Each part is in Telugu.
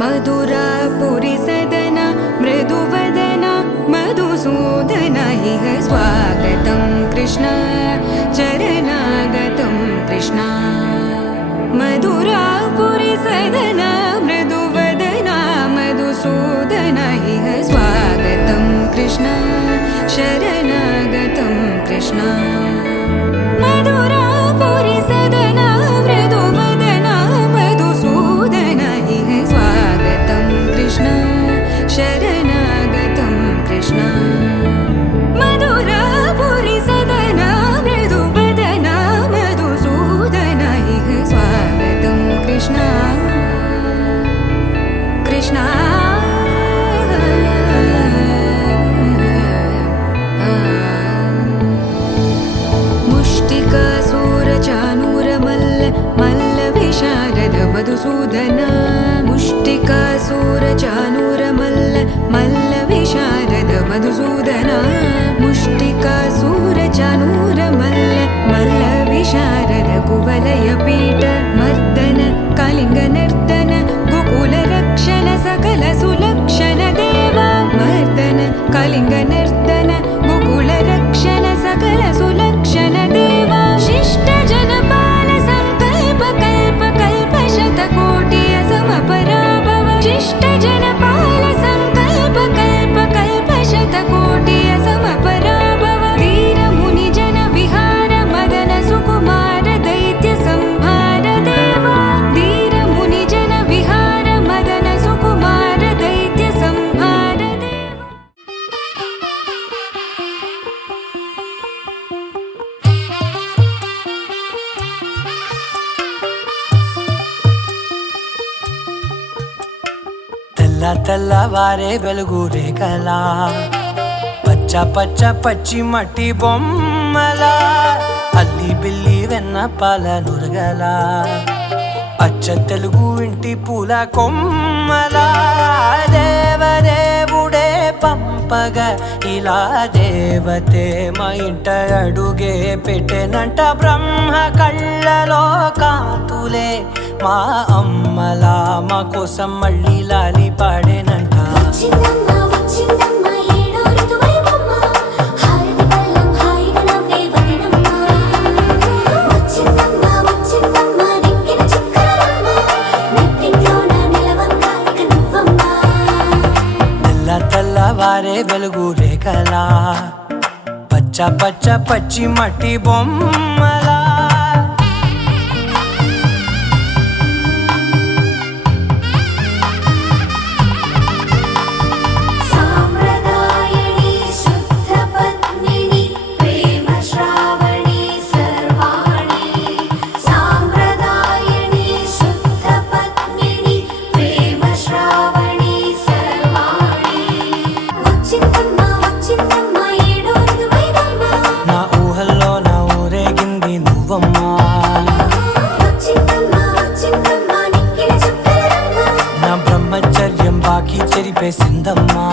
मधुरापुरी सदना मृदुवदना मधुसूदन इह स्वागतं कृष्ण चरणागतं कृष्ण मधुरापुरी सदना मृदुवदना मधुसूदन इह स्वागतं कृष्ण शरणागतं कृष्ण मधुरापुरी सदना मृदुवदना मधुसूदन इह स्वागतं कृष्ण शरणागतं कृष्ण मधुरापुरी सदना मृदुवदना मधुसूदन इह स्वागतं कृष्ण कृष्ण मधुसूदन मुष्टिकासुरचाणूर मल्ल विशारद मधुसूदन मुष्टिकासुरचाणूर मल्ल विशारद कुवलय पीठ मर्दन कलिंग नर्तन गोकुल रक्षण सकल सुलक्षण देवा मर्दन कलिंग नर्तन गोकुल रक्षण सकल सुलक्षण देवा शिष्ट जनपाल संकल्प कल्प कल्प शतकोटि असमपराभव शिष्ट जनपाल संकल्प कल्प कल्प शतकोटि असमपराभव वीर मुनि जन विहार मदन सुकुमार दैत्य संहार देवा वीर मुनि जन विहार मदन सुकुमार दैत्य संहार देवा తెల్లవారే వెలుగు రేఖలా పచ్చ పచ్చ పచ్చి మట్టి బొమ్మలా అల్లి బిల్లి వెన్న పాల నురగలా అచ్చ తెలుగు ఇంటి పూల కొమ్మలా దేవదేవుడే పంపగా ఇలా దేవతే మా ఇంట అడుగే పెట్టెనంట బ్రహ్మ కళ్ళలో కాంతులే మా అమ్మలా మా కోసం మళ్ళీ లాలి పాడేనంట తెల్లవారే వెలుగు రేఖలా పచ్చ పచ్చ పచ్చి మట్టి బొమ్మలా నా బ్రహ్మచర్యం బాకీ చెరిపేసిందమ్మా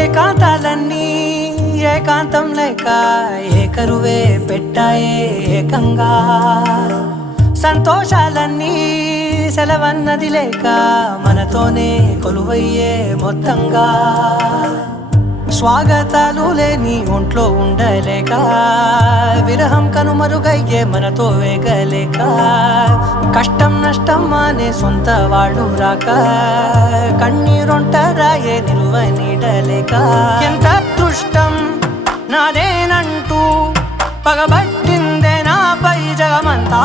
ఏకాంతాలన్నీ ఏకాంతం లేక ఏకరువే పెట్టాయే ఏకంగా సంతోషాలన్నీ సెలవన్నది లేక మనతోనే కొలువయ్యే మొత్తంగా స్వాగతాలు లేని ఒంట్లో ఉండలేక విరహం కనుమరుగయ్యే మనతో వేగలేక కష్టం నష్టం అనే సొంత వాళ్ళు రాక కన్నీరొంటరాయే నిలువ నీడలేక ఎంత అదృష్టం నాదేనంటూ పగబట్టిందే నాపై జగమంతా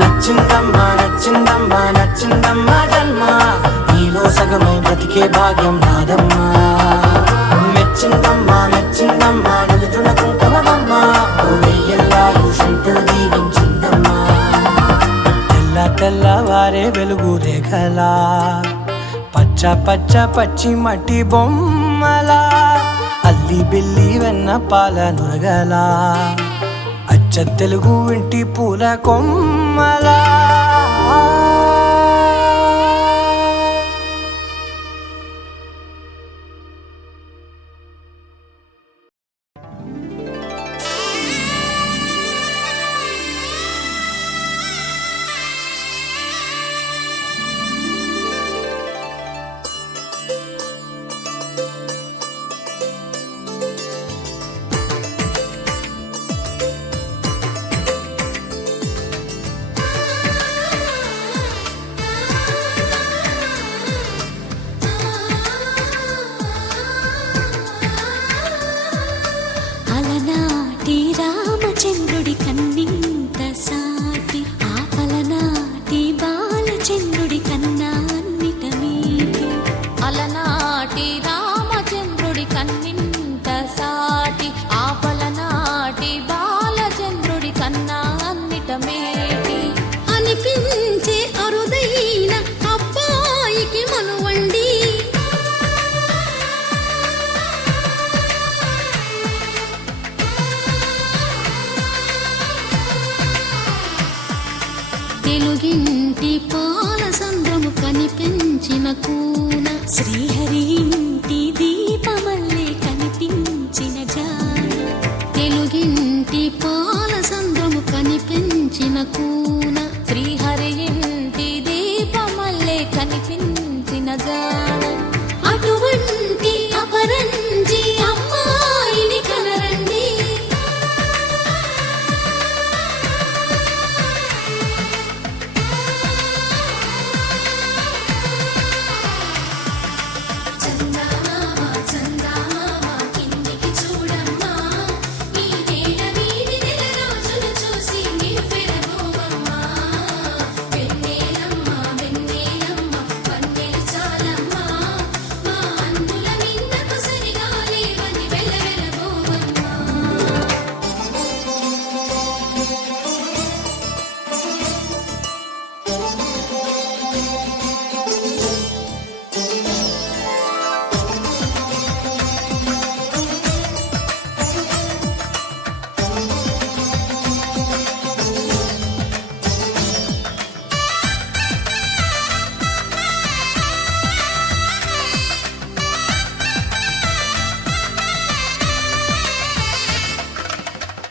నచ్చిందమ్మా నచ్చిందమ్మా నచ్చిందమ్మా జన్మ నీలో సగమై బ్రతికే భాగ్యం నాదమ్మా మెచ్చిందమ్మా మెచ్చిందమ్మా నిలుచున కుంకుమమ్మా వెయ్యల్లా శంకరు దీవించిందమ్మా తెల్లవారే వెలుగు రేఖలా పచ్చ పచ్చ పచ్చి మట్టి బొమ్మలా అల్లి బిల్లి వెన్న పాల నురగలా అచ్చ తెలుగు ఇంటి పూల కొమ్మలా వండి తెలుగింటి పాల సంద్రము కనిపించిన కూన శ్రీహరి ఇంటి దీపమల్లే కనిపించిన జాడ తెలుగింటి పాల సంద్రము కనిపించిన కూన శ్రీహరి ఇంటి దీపమల్లే కనిపించిన జాడ అటువంటి అపరంజి అమ్మాయిని కనరండి చందమామ చందమామ కిందికి చూడమ్మా ఈ నేల వీడి నెల రోజులు చూసి నివ్వెరబోవమ్మా వెన్నెలమ్మ వెన్నెలమ్మ వన్నెలు చాలమ్మా మా అన్నుల మిన్నకు సరిగా లేవని వెలవెలబోవమ్మా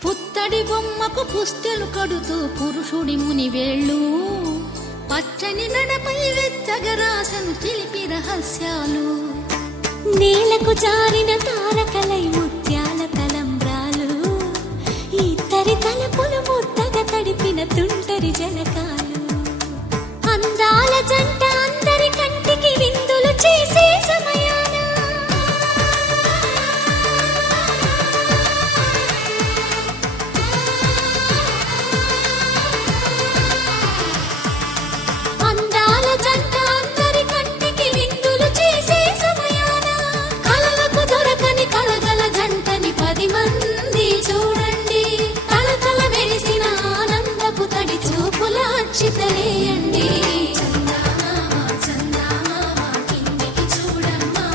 పుత్తడి బొమ్మకు పుస్తెలు కడుతూ పురుషుడి ముని వేళ్ళు పచ్చని నడపై వెచ్చగరాసను చిలిపి రహస్యాలు నేలకు జారిన తారకలై ముత్యాల తలంబ్రాలు ఇద్దరి తలపులు ముద్దగా తడిపిన తుంటరి జలకాలు అందాల జంట అందరి కంటికి విందులు చేసే సమయాన అందాల జంట అందరి కంటికి విందులు చేసే సమయాన కలలకు దొరకని కలగల జంటని 10 మంది చూడండి తలతల మెరిసిన ఆనందపు తడి చూపుల అచ్చితలేయండి చందమామ చందమామ కిందికి చూడమ్మా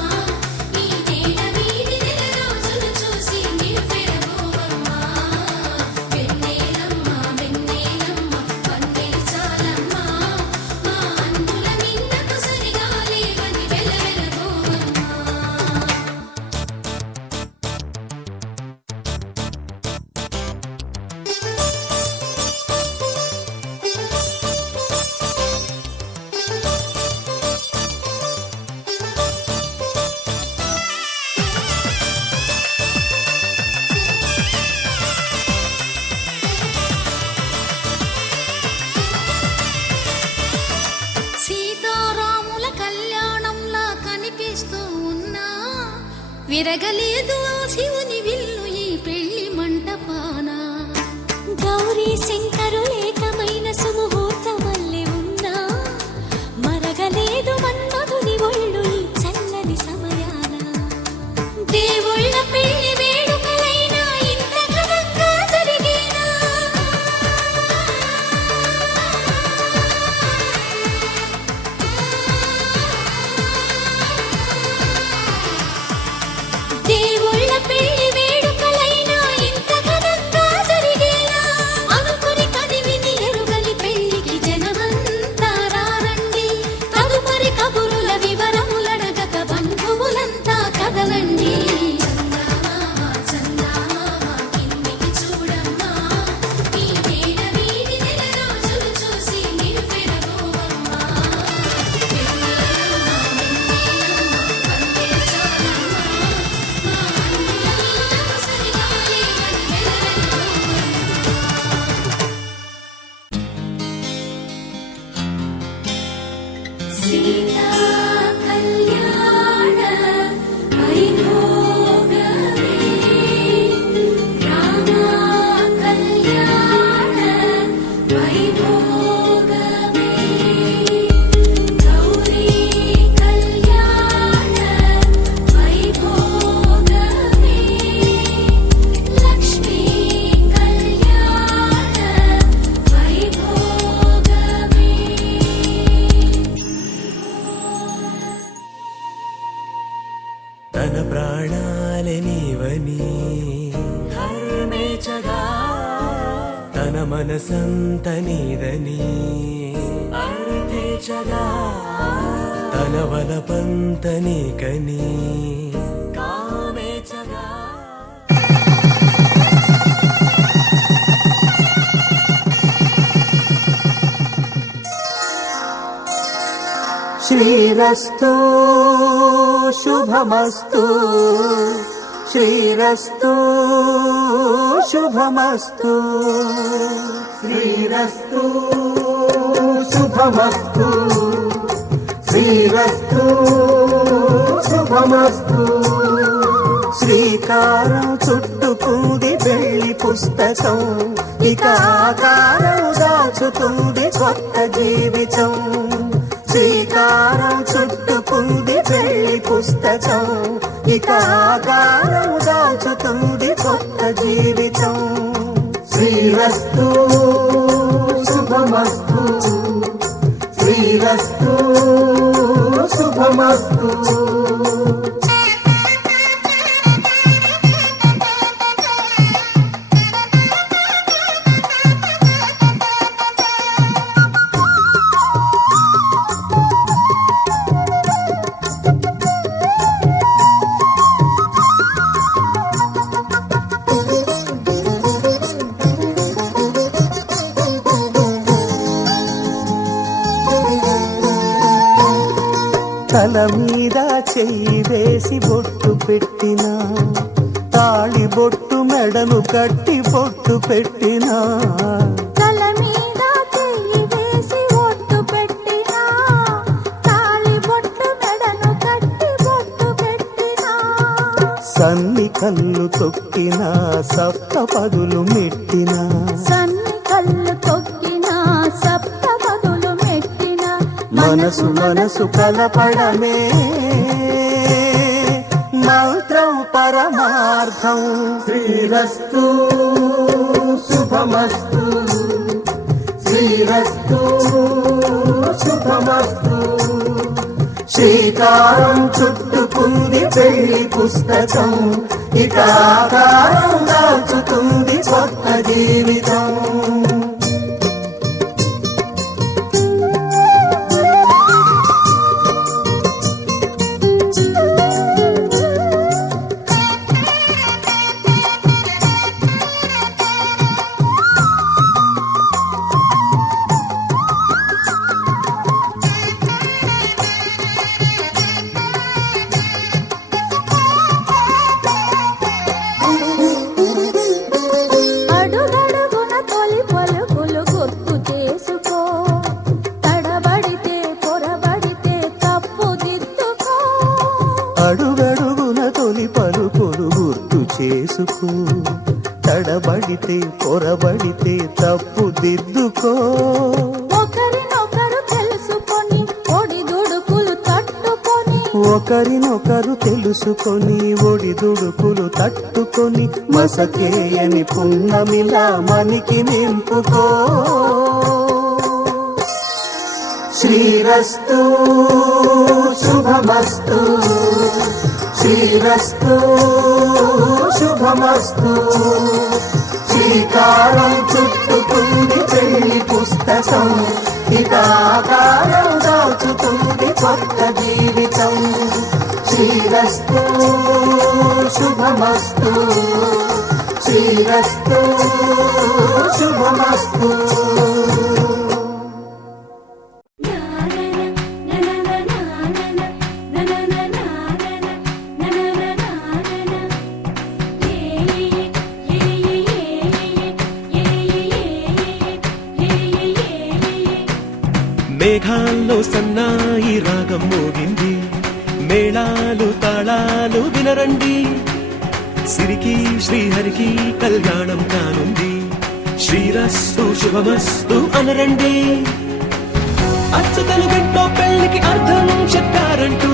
ఈ నేల వీడి నెల రోజులు చూసి నివ్వెరబోవమ్మా వెన్నెలమ్మ వెన్నెలమ్మ వన్నెలు చాలమ్మా మా అన్నుల మిన్నకు సరిగా లేవని వెలవెలబోవమ్మా సీతారాముల కళ్యాణంలా కనిపిస్తూ ఉన్నా విరగలేదు ఆ శివుని విల్లు ఈ పెళ్లి మంటపాన గౌరీ శంకరులేకమైన సుముహూర్తమల్లె ఉన్నా మరగలేదు మన్మధుని ఒళ్ళు ఈ చల్లని సమయాన దేవుళ్ళ పెళ్లి వేడుకలైనా ఇంత ఘనంగా జరిగేనా దేవుళ్ళ పెళ్లి తన ప్రాణాలే నీవని హర్మేచగా తన మనసంత నీదని అర్థేచగా తన వలపంత నీకని కామేచగా శ్రీరస్తు శుభమస్తు శ్రీరస్తు శుభమస్తు శ్రీరస్తు శుభమస్తు శ్రీరస్తు శుభమస్తు శ్రీకారం చుట్టుకుంది పెళ్లి పుస్తకం ఇక ఆకారం దాచుతుంది కొత్త జీవితం శ్రీకారం చుట్టుకుంది పెళ్లి పుస్తకం ఇక ఆకారం దాచుతుంది కొత్త జీవితం శ్రీరస్తు శుభమస్తు శ్రీరస్తు శుభమస్తు తల మీద చెయ్యి వేసి బొట్టు పెట్టినా తాళి బొట్టు మెడను కట్టి బొట్టు పెట్టినా తల మీద చెయ్యి వేసి ఒట్టు పెట్టినా తాళి బొట్టు మెడను కట్టి బొట్టు పెట్టినా సన్ని కళ్ళు తొక్కినా సప్త పదులు మెట్టినా సన్ని కళ్ళు తొక్కినా సప్త పదులు మెట్టినా మనసు మనసు కలపడమే మంత్రం పరమార్థం శ్రీరస్తు శుభమస్తు శ్రీరస్తు శుభమస్తు శ్రీకారం చుట్టుకుంది పెళ్లి పుస్తకం ఇక ఆకారం దాచుతుంది కొత్త జీవితం అడుగడుగున తొలి పలుకులు గుర్తు చేసుకో తడబడితే పొరబడితే తప్పు దిద్దుకో అడుగడుగున తొలి పలుకులు గుర్తు చేసుకో తడబడితే పొరబడితే తప్పు దిద్దుకో ఒకరినొకరు తెలుసుకొని ఒడిదుడుకులు తట్టుకొని ఒకరినొకరు తెలుసుకొని ఒడిదుడుకులు తట్టుకొని మసకేయని పున్నమిలా మనికి నింపుకో శ్రీరస్తు శుభమస్తు శ్రీరస్తు శుభమస్తు శ్రీకారం చుట్టుకుంది పెళ్లి పుస్తకం ఇక ఆకారం దాచుతుంది కొత్త జీవితం శ్రీరస్తు శుభమస్తు శ్రీరస్తు శుభమస్తు మేఘాల్లో సన్నాయి రాగం మోగింది మేళాలు తాళాలు వినరండి సిరికి శ్రీహరికి కళ్యాణం కానుంది శ్రీరస్తు శుభమస్తు అనరండి అచ్చతలు గంటో పెళ్లికి అర్థం చెప్పారంటూ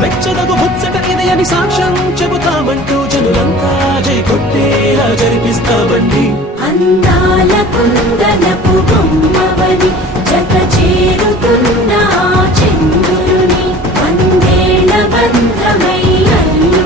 మెచ్చదగు ముచ్చట ఇది అని సాక్ష్యం చెబుతామంటూ జనులంతా జై కొట్టేలా జరిపిస్తామండి అందాల కుందనపు బొమ్మవని జత చేరుతున్న ఆ చంద్రుని వందేళ్ల బంధమై అల్లు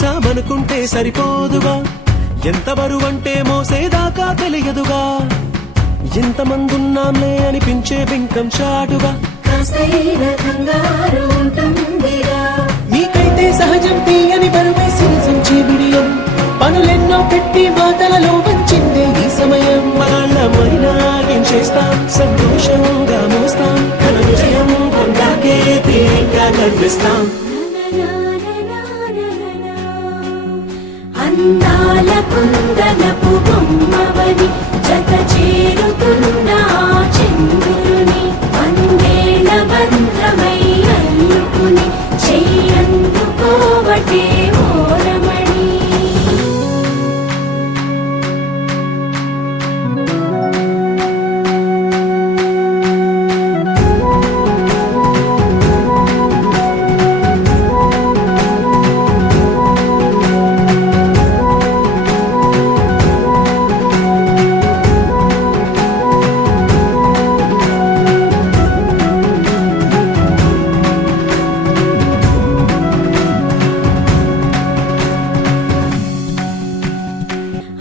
చూసామనుకుంటే సరిపోదుగా, ఎంత బరువంటే మోసేదాకా తెలియదుగా, ఎంతమందున్నాంలే అనిపించే బింకం చాటుగా. నీకైతే సహజం తీయని బరువే సంచే బిడియం, పనులెన్నో పెట్టి మాటలలో వంచిందే ఈ సమయం. మగాళ్ళమైనా ఏం చేస్తాం, సంతోషంగా మోస్తాం, ఘన విజయం పొందాకే తీరిగ్గా కనిపిస్తాం. అందాల కుందనపు బొమ్మవని జత చేరుతున్న చంద్రుని వందేల బంధమై అల్లుకుని చెయ్యందుకోవటే ఓరమణి.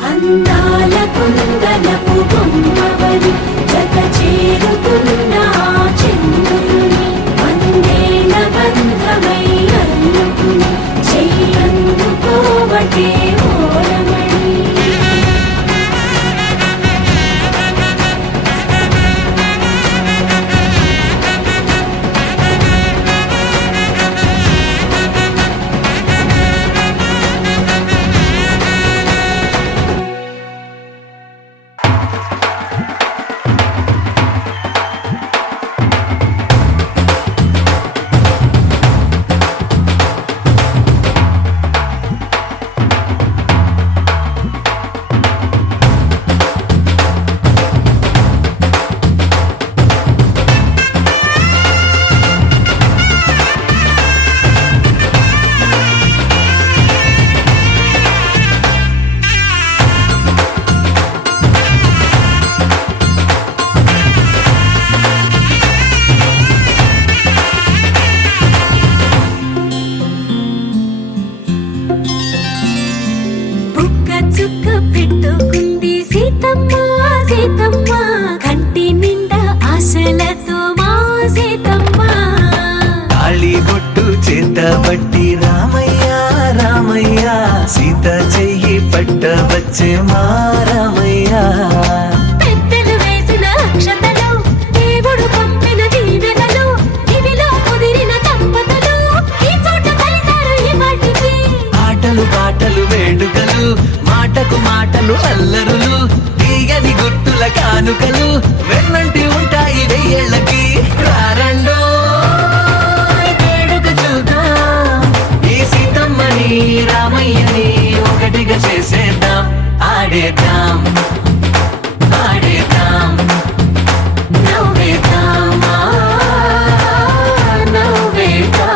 అందాల కుందనపు బొమ్మవని జత చేరుతున్న చంద్రుని వందేల బంధమై అల్లుకుని చెయ్యందుకోవటే ఓరమణి. బుక్క చుక్క పెట్టుకుంది సీతమ్మ సీతమ్మ, కంటి నిండా ఆశలతో మా సీతమ్మ. తాళి బొట్టు చేతబట్టి రామయ్య రామయ్య, సీత చెయ్యి పట్ట వచ్చే మా రామయ్య. పెద్దలు వేసిన అక్షతలు, దేవుడు పంపిన దీవెనలు, ఇవిలో కుదిరిన దంపతులు ఈ చోట కలిశారు ఈ వాటికి. ఆటలు పాటలు వేడుకలు, మాటకు మాటలు అల్లరులు, తీయని గుర్తుల కానుకలు వెన్నంటి ఉంటాయి వెయ్యేళ్ళకి. రారండో వేడుక చూద్దాం, ఈ సీతమ్మని రామయ్యని ఒకటిగా చేసేద్దాం. ఆడేద్దాం ఆడేద్దాం నవ్వేద్దాం నవ్వేద్దాం.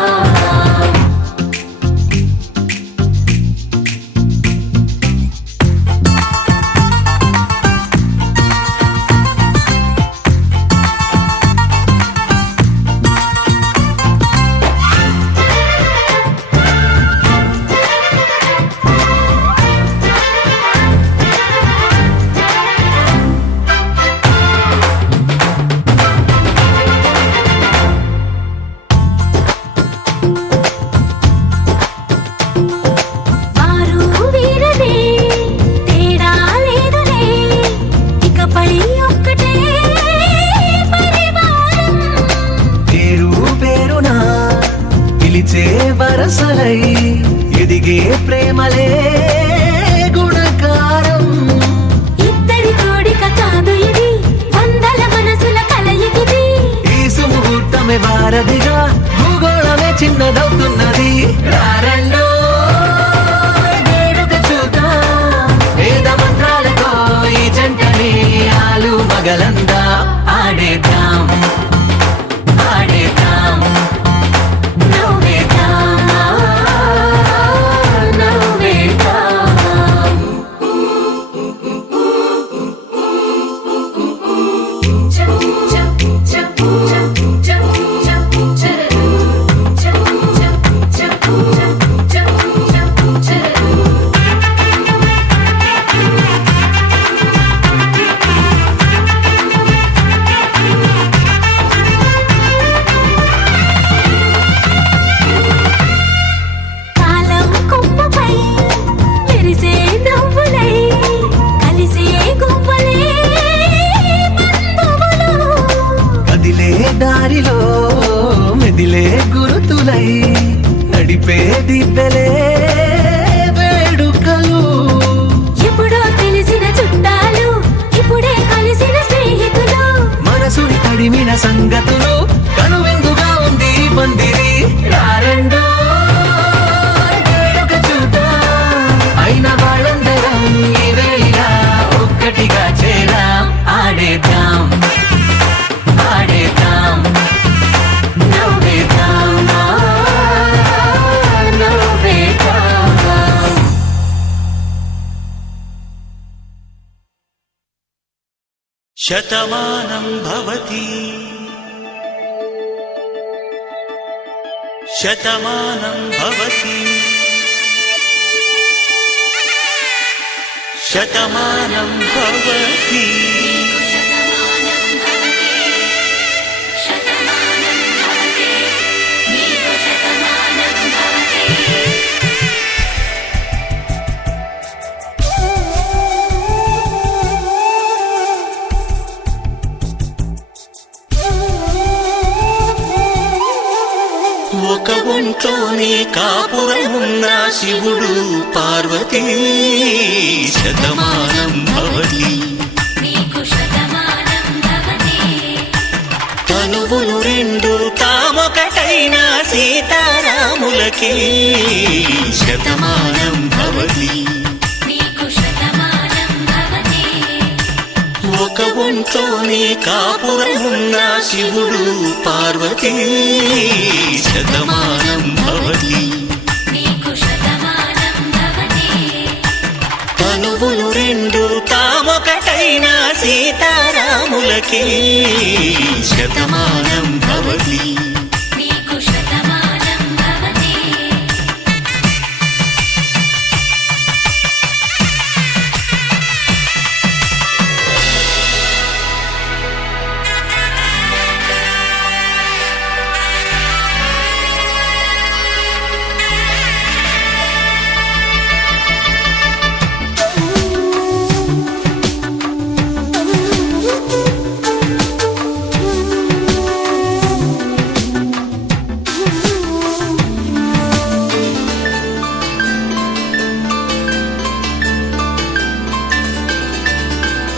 శతమానం భవతి శతమానం భవతి శతమానం భవతి ఒక ఒంట్లోనే కాపురమున్న శివుడు పార్వతీ శతమానం భవతి తనువులు రెండు తామొకటైన సీతారాములకి శతమానం భవతి ఒక ఒంట్లోనే కాపురమున్న శివుడు పార్వతీ శతమానం భవతి తనువులు రెండు తామొకటైన సీతారాములకి శతమానం భవతి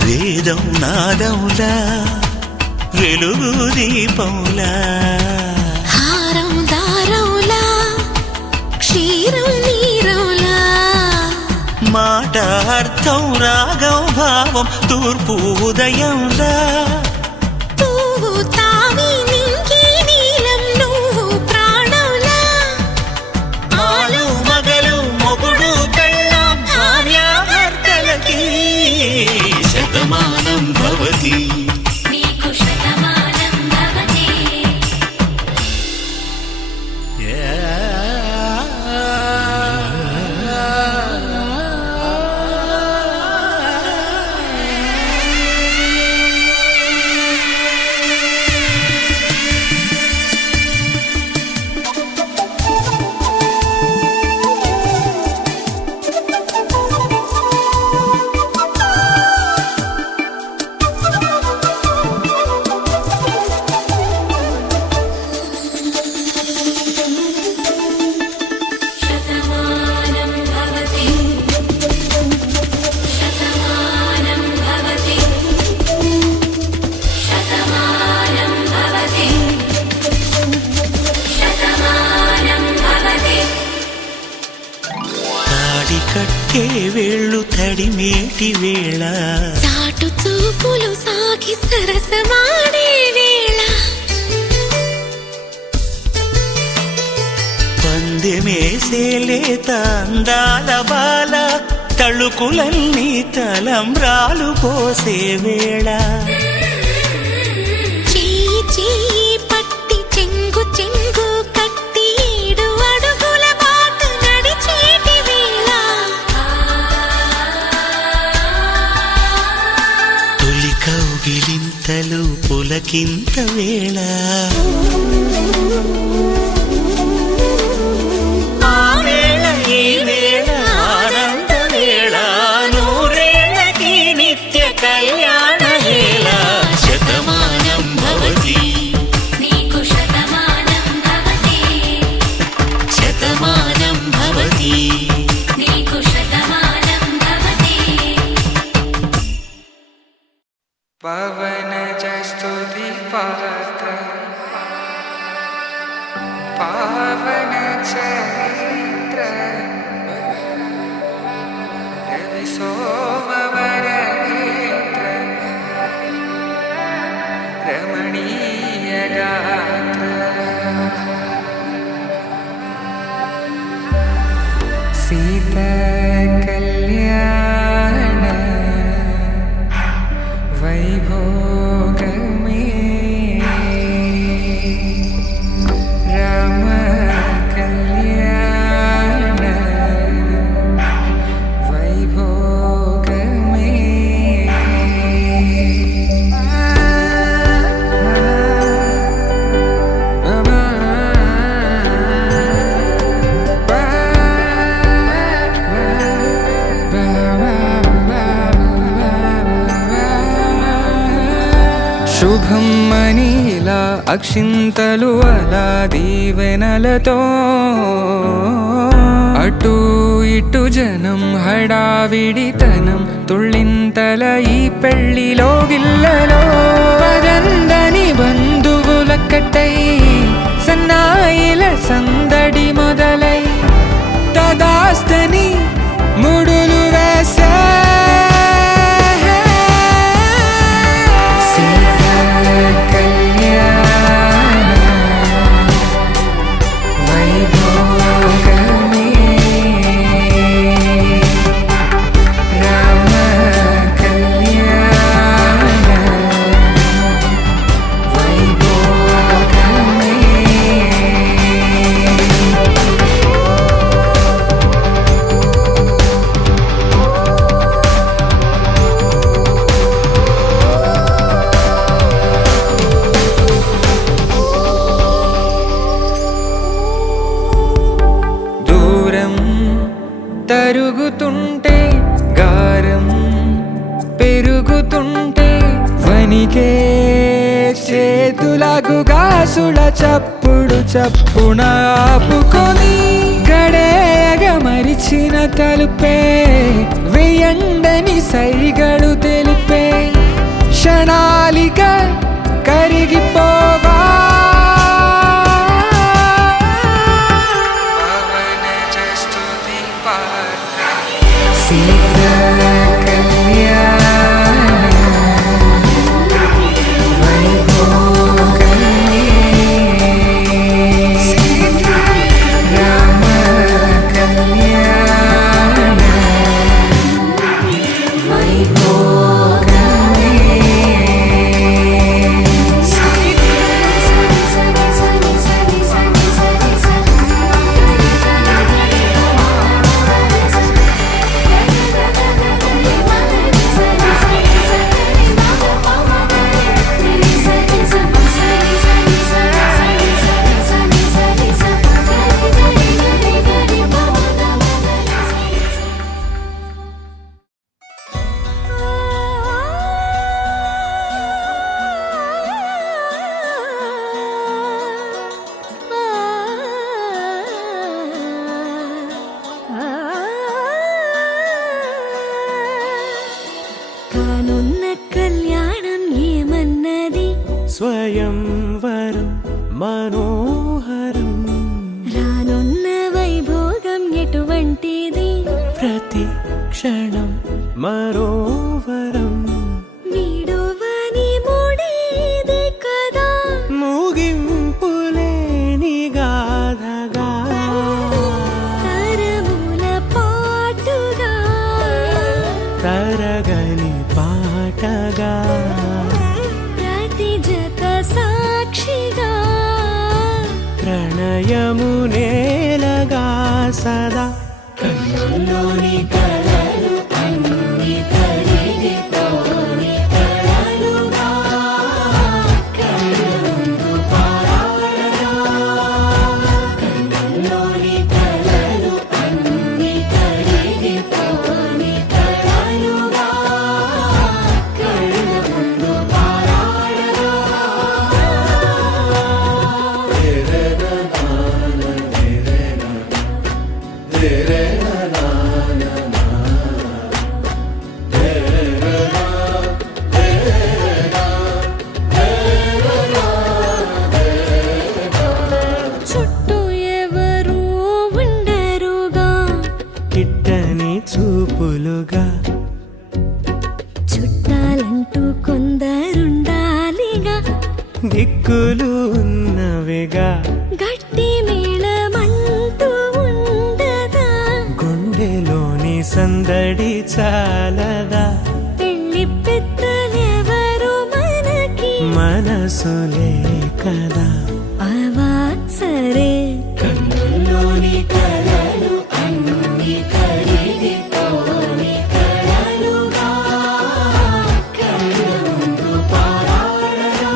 వేదం నాదములా వెలుగు దీపములా హారం దారములా క్షీరం నీరములా మాట అర్థం రాగం భావం తూర్పు ఉదయంలా పువ్వు తావి నింగి నీలం నువ్వు ప్రాణంలా ఆలు మగలు మొగుడు పెళ్ళాం భార్యాభర్తలకి శతమానం భవతి కట్టే వేళ్ళు తడిమేటి వేళ చాటు చూపులు సాగి సరసమాడే వేళ పందెమేసేలేత అందాల బాల తళుకులన్నీ తలంబ్రాలు పోసే వేళ చెయ్యి చెయ్యి పట్టి చెంగు చెంగు కట్టి 7 అడుగుల బాటు నడిచేటి వేళ తొలి కౌగిలింతలు పులకింత వేళ पवनजस्तुति पात्र पावन चरित्र रवि सोमवर नेत्र रमणीय गात्र सीता कल्याण वैभव శుభం అని ఇలా అక్షింతలు అలా దీవెనలతో అటు ఇటు జనం హడావిడితనం తుళ్ళింతల ఈ పెళ్లిలో గిల్లలో పదందని బంధువులక్కటై సన్నాయిల సందడి మొదలై తదాస్తని ముడులు వేసే తరుగుతుంటే గారం పెరుగుతుంటే వనికే చేతులకు గాసుల చప్పుడు చప్పున ఆపుకొని గడేయగ మరిచిన తలుపే వేయండని సైగడు తెలిపే క్షణాలిక కరిగిపోవా స్వయంవరం మనోహరం రానున్న వైభోగం ఎటువంటిది ప్రతి క్షణం మరోవరం వీడువని మూడేది కదా ముగింపులేని గాథగా తరముల పాటుగా తరగని పాటగా సాక్షిగా ప్రణయము నేలగా సదా కన్నుల్లోని కలలు అన్ని కరిగిపోని కలలుగా కళ్ళముందు పారాడగా కన్నుల్లోని కలలు అన్ని కరిగిపోని కలలుగా కళ్ళముందు చుట్టూ ఎవరు ఉండరుగా కిట్టని చూపులుగా చుట్టాలంటూ కొందరుండాలిగా దిక్కులు ఉన్నవిగా గట్టి మేళమంటూ ఉండగా గుండెలోని సందడి చాలదా పెళ్లి పెద్దలెవరు మనకి మనసులే కదా అవా సరే కన్నుల్లోని కలలు అన్ని కరిగిపోని కలలుగా కళ్ళముందు పారాడగా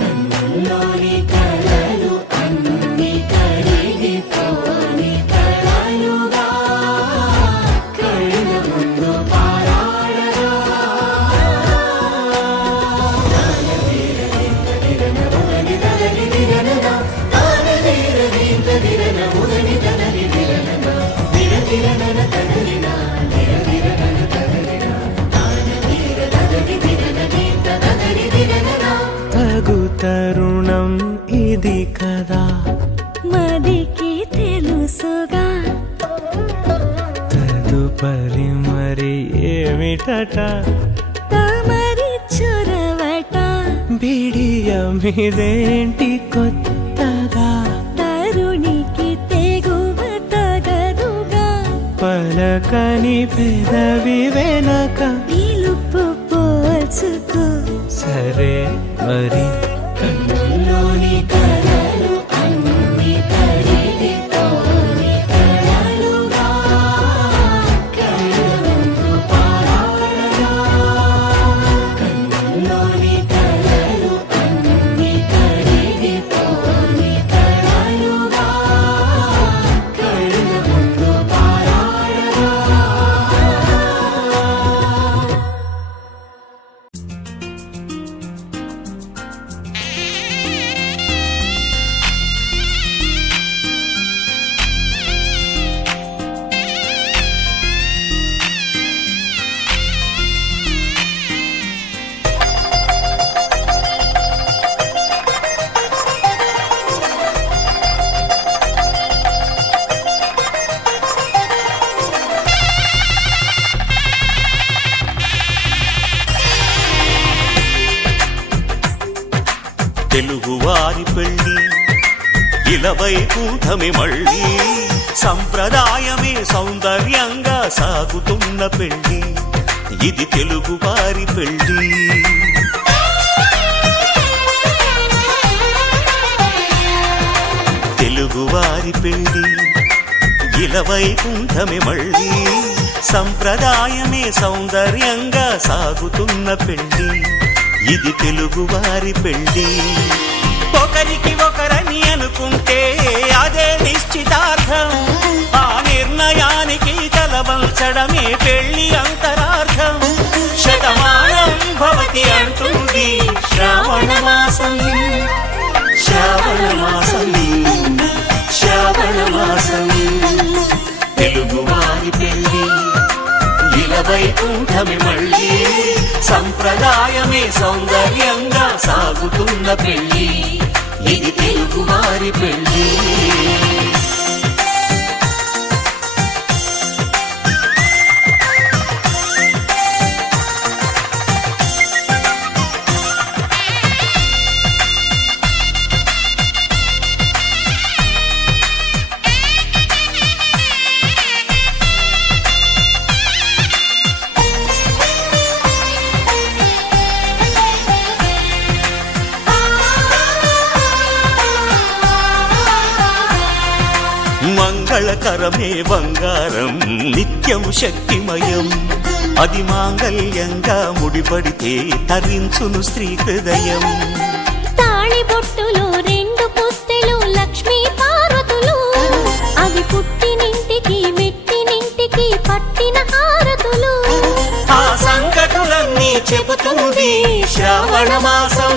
కన్నుల్లోని కలలు అన్ని కరిగిపోని కలలుగా కళ్ళముందు పారాడగా తదుపరి మరి ఏమిటట తమరి చొరవట బిడియమిదేంటి కొత్తగా తరుణికి తెగువ తగదుగా పలకని పెదవి వెనక పిలుపు పోల్చుకో సరే మరి కన్నులోని కలలు అన్ని తడిదితోని కలలుగా కళ్ళముందు పారాడగా కన్నులోని కలలు అన్ని తడిదితోని కలలుగా కళ్ళముందు పారాడగా తెలుగువారి పెళ్ళి ఇలవై కూటమి మళ్ళీ సంప్రదాయమే సౌందర్యంగా సాగుతున్న పెళ్ళి ఇది తెలుగువారి పెళ్ళి తెలుగువారి పెళ్ళి ఇలవై కూటమి మళ్ళీ సంప్రదాయమే సౌందర్యంగా సాగుతున్న పెళ్ళి ఇది తెలుగువారి పెళ్ళి ఒకరికి ఒకరని అనుకుంటే అదే నిశ్చితార్థం ఆ నిర్ణయానికి తలవంచడమే పెళ్లి అంతరార్థం శతమానం భవతి అంటుంది శ్రావణ మాసం శ్రావణ మాసం శ్రావణ మాసం తెలుగువారి పెళ్ళి ఇలవై కూటమి మళ్ళీ సంప్రదాయమే సౌందర్యంగా సాగుతున్న పెళ్ళి ఇది తెలుగువారి పెళ్ళి మంగళకరమే బంగారం నిత్యం శక్తిమయం అది మాంగళ్యంగా ముడిపడితే తరించును స్త్రీ హృదయం తాళిబొట్టులో రెండు పుస్తెలు లక్ష్మీ పార్వతులు అవి పుట్టినింటికి మెట్టినింటికి పట్టిన హారతులు ఆ సంకటులన్నీ చెబుతుంది శ్రావణ మాసం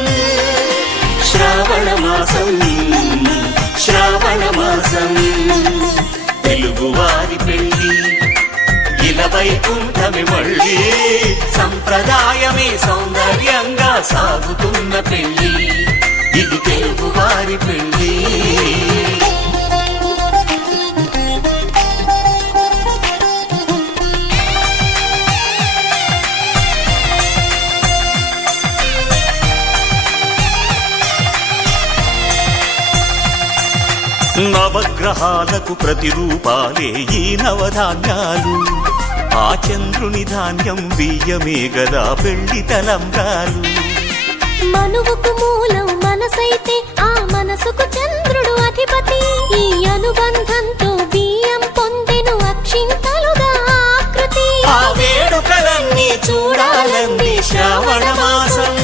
శ్రావణ మాసం శ్రావణ మాసం తెలుగువారి పెళ్ళి ఇలవై కూటమి మళ్ళీ సంప్రదాయమే సౌందర్యంగా సాగుతున్న పెళ్ళి ఇది తెలుగువారి పెళ్ళి నవగ్రహాలకు ప్రతిరూపాలే ఈ నవధాన్యాలు ఆ చంద్రుని ధాన్యం బియ్యమే గదా పెళ్లి తలంబ్రాలు మనువుకు మూలం మనసైతే ఆ మనసుకు చంద్రుడు అధిపతి ఈ అనుబంధంతో బియ్యం పొందెను అక్షింతలుగా ఆకృతి ఆ వేడుకలన్నీ చూడాలంది శ్రావణ మాసం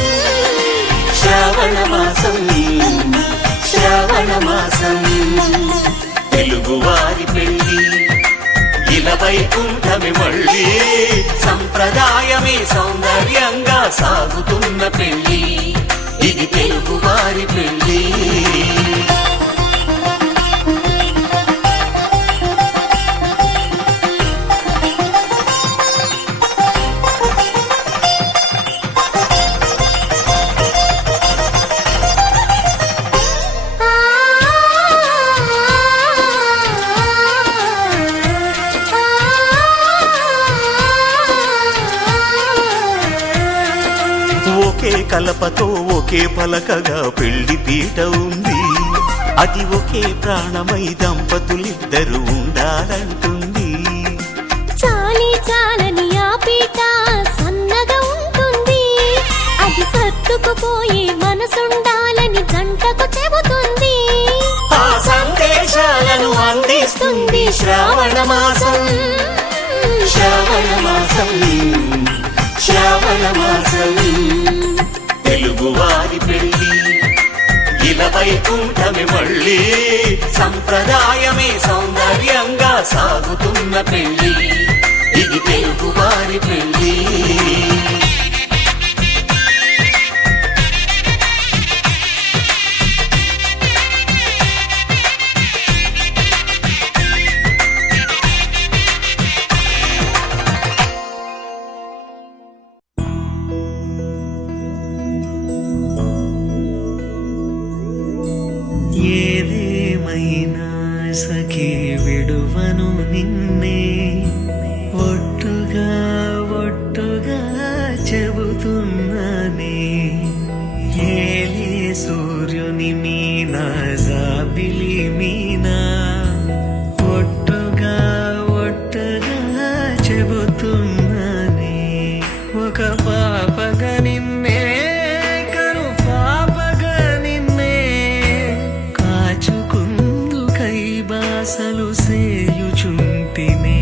శ్రావణ మాసం శ్రావణ మాసం తెలుగువారి పెళ్ళి ఇలవై కూటమి మళ్ళీ సంప్రదాయమే సౌందర్యంగా సాగుతున్న పెళ్ళి ఇది తెలుగువారి పెళ్ళి కలపతో ఒకే పలకగా పెళ్లి పీట ఉంది. అది ఒకే ప్రాణమై దంపతులిద్దరు ఉండాలంటుంది. చాలి చాలని ఆ పీట సన్నగా ఉంటుంది. అది సర్దుకుపోయి మనసుండాలని జంటకు చెబుతుంది. ఆ సందేశాలను అందిస్తుంది శ్రావణ మాసం. శ్రావణ మాసం, శ్రావణ మాసం. తెలుగువారి పెళ్లి ఇలా వైకుంఠమి మళ్ళీ, సంప్రదాయమే సౌందర్యంగా సాగుతున్న పెళ్లి. ఇది తెలుగువారి పెళ్లి. ఏదేమైనా సఖీ విడువను నిన్నే, ఒట్టుగా ఒట్టుగా చెబుతున్నానే. ఏలే సూర్యుని మీనా జాబిలి మీనా, ఒట్టుగా ఒట్టుగా చెబుతున్నానే. ఒక పాపగా నిన్నే కను పాపగా నిన్నే కాచుకుందు కైబాసలు సేయుచుంటినే.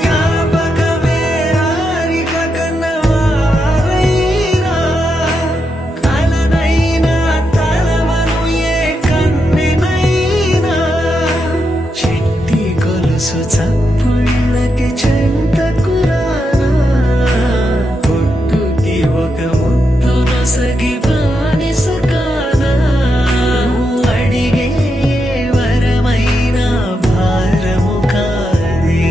జ్ఞాపకమే రారిక కన్నవారైనా, కలనైనా తలవను ఏ కన్నెనైనా. చిట్టి గొలుసు చప్పుళ్ళకి చెంతకురానా, పొట్టుకి ఒక ముద్దు నొసగి బానిస కానా. అడిగే వరమైన భారము కాదే,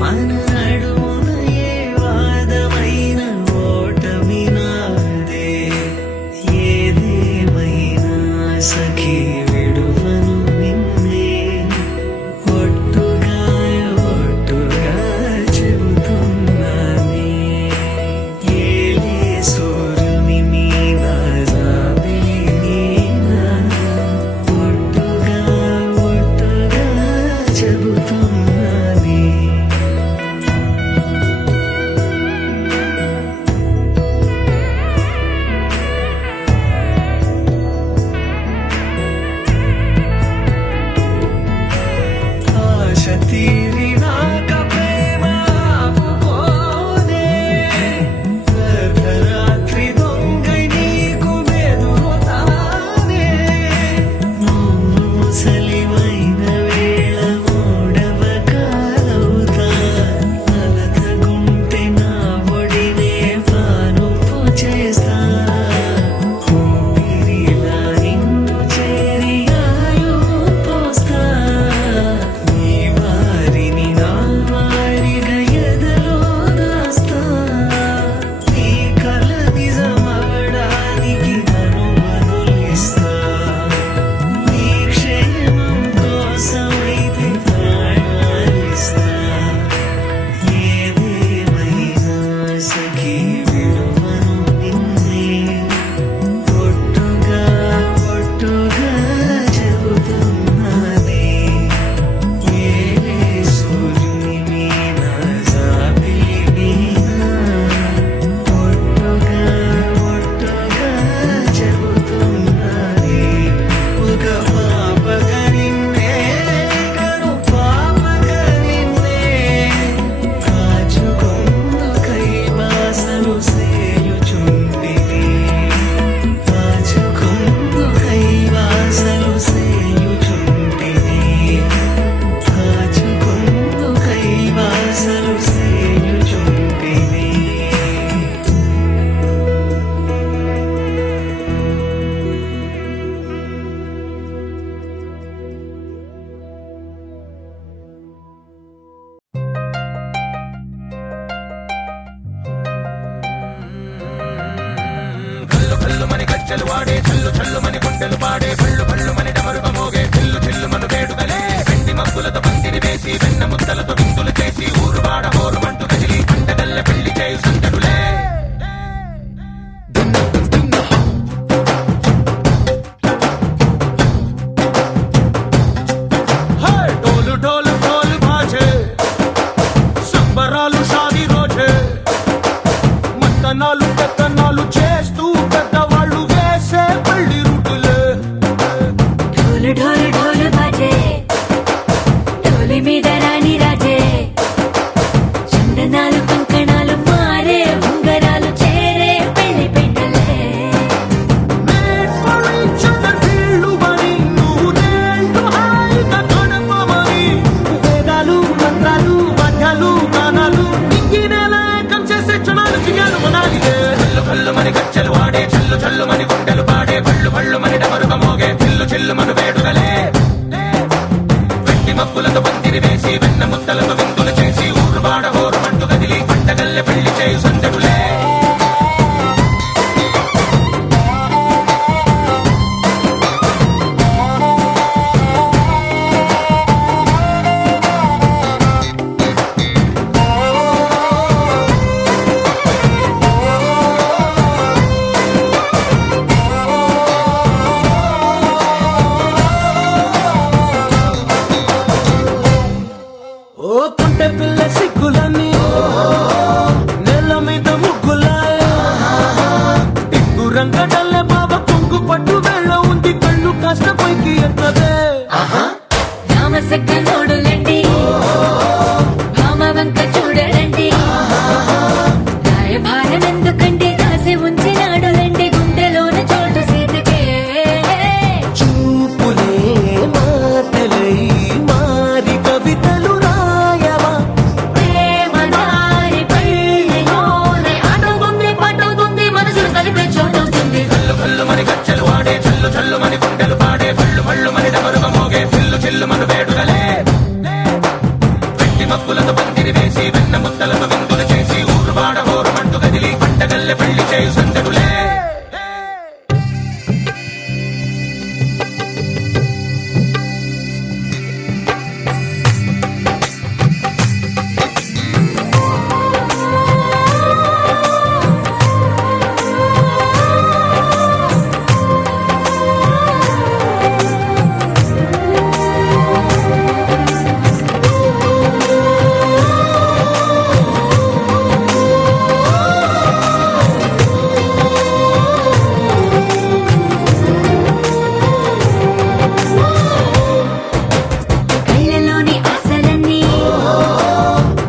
మన నడుమున ఏ వాదమైన ఓటమి నాదే. ఏదేమైనా సఖీ విడువను నిన్నే, ఒట్టుగా ఒట్టుగా చెబుతున్నానే. ఏలే సూర్యుని మీనా జాబిలి మీనా, ఒట్టుగా ఒట్టుగా చెబుతున్నానే. ఆశ తీరినాక ప్రేమ ఆపుకోనే, అర్ధరాత్రి దొంగై నీకు బెదురుతానే. నువ్వు ముసలివైన వేళ మూడవ కాలవుతా, అలతగుంటే నా ఒడినే పానుపు చేస్తా. ఊపిరిలా నిన్ను చేరి ఆయువు పోస్తా. నీ వారిని నా వారిగా ఎదలో దాస్తా. నీ కల నిజమవడానికి అనుమతులిస్తా. నీ క్షేమం కోసమైతే ప్రాణాలిస్తా. ఏదేమైనా సఖీ విడువను నిన్నే, ఒట్టుగా ఒట్టుగా చెబుతున్నానే. ఏలే సూర్యుని మీనా జాబిలి మీనా, ఒట్టుగా ఒట్టుగా చెబుతున్నానే. ఒక పాపగా నిన్నే కను పాపగా నిన్నే కాచుకుందు కైబాసలు సేయుచుంటినే. కాచుకుందు కైబాసలు సేయుచుంటినే. కాచుకుందు కైబాసలు సేయుచుంటినే. చల్లు చల్లు మని గజ్జలు వాడే చల్లు చల్లు మని గుండె గుండెలు పాడే భళ్ళు భళ్ళు మని డమరుగ మోగే చిల్లు చిల్లు మను వేడుకలే వెండి మబ్బులతో పందిరి వేసి వెన్న ముద్దలతో విందులు చేసి ఊరు వాడ హోరుమంటూ కదిలి పంటగల్లె పెళ్లి చేయి సందడులే ढोल ढोल ढोल बाजे సంబరాలు షాదీ రోజే మత్తనాలు పెత్తనాలు చేస్తూ పెద్దవాళ్ళు వేసే పెళ్లి రూటులే ढोल ढोल ढोल बाजे ढोली మీద రాణి రాజే చందనాలు కంకణాలు మారే ఉంగరాలు చేరే పెళ్లి పెట్టలే Made for each other వీళ్ళు బని నూరేళ్ళు హాయిగా గడపమని వేదాలు మంత్రాలు వాద్యాలు గానాలు ఇంగినేల ఏకం చేసే క్షణాలు జిగాలు మనాలిలే భళ్ళు భళ్ళు మని గజ్జలు వాడే చల్లు చల్లు మని గుండెలు పాడే భళ్ళు భళ్ళు మని డమరుగ మోగే చిల్లు చిల్లు మను వేడుకలే వెండి మబ్బులతో పందిరి వేసి వెన్న ముద్దలతో విందులు చేసి ఊరు వాడ హోరుమంటూ కదిలి పంటగల్లె పెళ్లి చేయు సందడులే ఓ పుంటె పిల్ల సిగ్గులని నెల మీద ముగ్గులాయ దిగ్గు రంగడల్లె బాబా కొంగు పట్టు వెళ్ళ ఉంది కళ్ళు కాస్త పైకి ఎత్తదే రామసక్క నోడులండి భామ వంక చూడడండి రాయభారం ఎందుకండి రాసి ఉంచినాడులండి గుండెలోన చోటు సీతకే చూపులే మాటలై మారి కవితలు రాయవా ప్రేమ దారి పెళ్లిలోనే అడుగుంది పట్టుకుంది మనసులు కలిపే చోటవుతుంది భళ్ళు భళ్ళు మని గజ్జలు వాడే చల్లు చల్లు మని గుండెలు పాడే భళ్ళు భళ్ళు మని డమరుగ మోగే చిల్లు చిల్లు మను వేడుకలే వెండి మబ్బులతో పందిరి వేసి వెన్న ముద్దలతో విందులు చేసి ఊరు వాడ హోరుమంటూ కదిలి పంటగల్లె పెళ్లి చేయు సందడులే కళ్ళలోని ఆశలన్నీ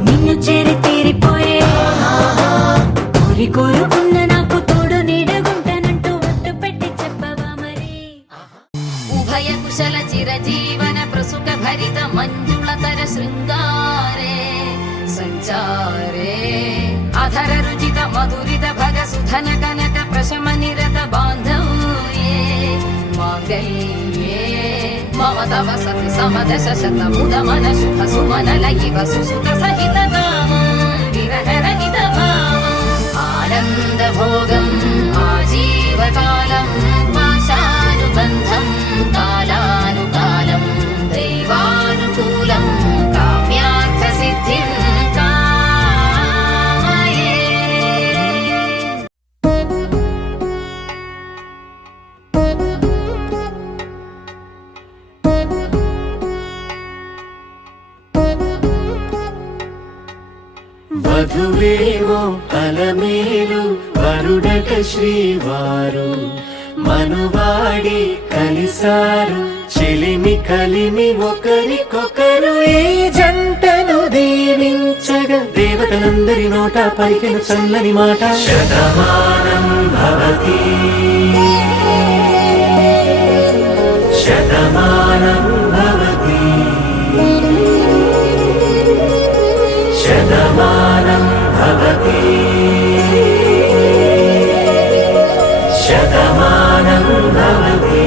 నిన్ను చేరి తీరిపోయే కోరి కోరుకున్న నాకు తోడు నీడగుంటానంటూ ఒట్టు పెట్టి చెప్పవా మరి ఉభయ కుశల చిరజీవన ప్రసుక భరిత మంజుళతర శృంగారే సంచారే అధర రుచిత మధురిత భగ సుధన కనక ప్రశమ నిరత బాంధవ్యే మాంగళ్యే మమ తవ సతి సమదశ శత ముద మన శుభ సుమన లయివ సుసుత సహిత కామం విరహ రహిత భావం ఆనంద భోగం ఆజీవకాలం పాశానుబంధం కాలానుకాలం దైవానుకూలం కామ్యార్థ సిద్ధిం కామయే వధువేవో అలమేలు వరుడట శ్రీవారు మనువాడి కలిసారు చెలిమి కలిమి ఒకరికొకరు ఈ జంటను దీవించగా దేవతలందరి నోట పలికిన చల్లని మాట శతమానం భవతి శతమానం భవతి శతమానం భవతి శతమానం భవతి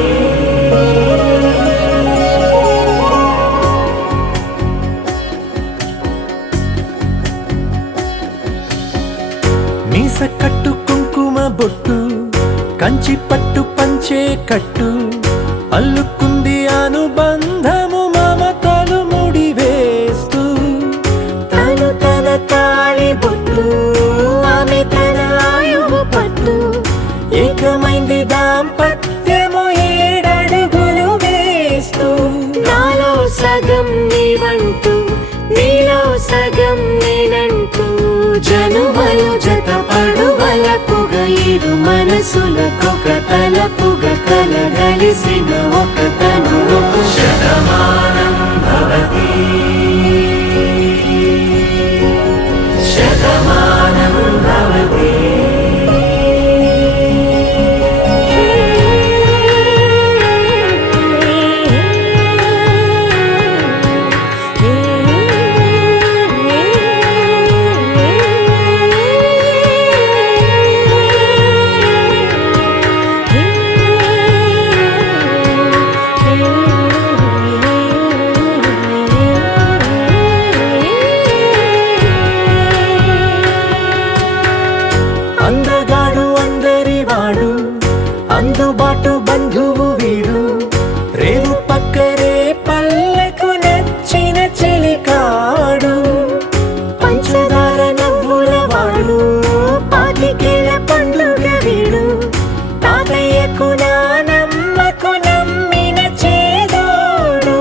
మీస కట్టు కుంకుమ బొట్టు కంచి పట్టు పంచ పంచే కట్టు అల్లుకుంది అనుబంధము మమతలు ముడివేస్తూ తను తన తాళి బొట్టు ఆమె తన ఆయువు పట్టు ఏకమైంది దాంపత్యము 7 అడుగులు వేస్తూ నాలో సగం నీవంటూ నీలో సగం నేనంటూ జనుమలు జతపడు వలపుగ ఇరు మనసులకొక తలపుగ కలగలిసిన ఒక తను శతమానం భవతి శతమానం భవతి అందగాడు అందరివాడు అందుబాటు బంధువు వీడు రేవు పక్కరే పల్లెకు నచ్చిన చెలికాడు పంచదార నవ్వుల వాడు పాతికేల పండుగ వీడు తాతయ్యకు నానమ్మకు నమ్మిన చేదోడు